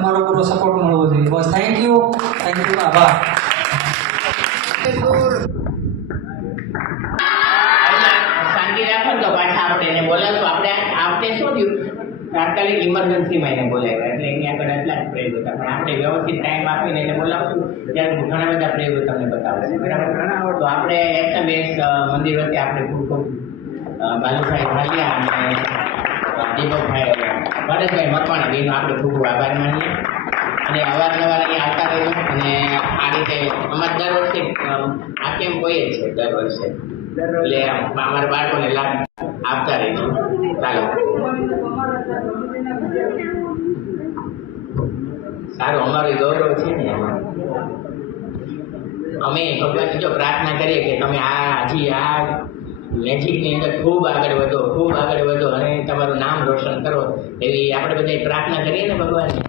તમારો પૂરો સપોર્ટ મળવો જોઈએ. બસ થેન્ક યુ, આભાર. શાંતિ રાખો તો પાછા આપણે એને બોલાવશું. આપણે શું થયું, તાત્કાલિક ઇમરજન્સીમાં એને બોલાવ્યા એટલે એની આગળ એટલા જ પ્રયોગો હતા, પણ આપણે વ્યવસ્થિત ટાઈમ આપીને એને બોલાવશું ત્યારે ઘણા બધા પ્રયોગો તમને બતાવશે. બરાબર? તો આપણે SMS મંદિર વચ્ચે આપણે ખૂબ બાલુભાઈ ભાલિયા અને દીપકભાઈ ભરતભાઈ મકવાણા બેનો આપણે ખૂબ આભાર માનીએ. અને અવારનવાર અહીંયા આવતા રહેજો. અને આ રીતે અમારે દર વર્ષે આ કેમ્પ હોય જ છે, દર વર્ષે. એટલે અમારા બાળકોને લાભ આપતા રહેજો. ચાલો, સારું, અમારું ગૌરવ છે ને એમાં. અમે ભગવાનની જો પ્રાર્થના કરીએ કે તમે આ મેજિકની અંદર ખૂબ આગળ વધો અને તમારું નામ રોશન કરો, એવી આપણે બધા પ્રાર્થના કરીએ ને ભગવાનની.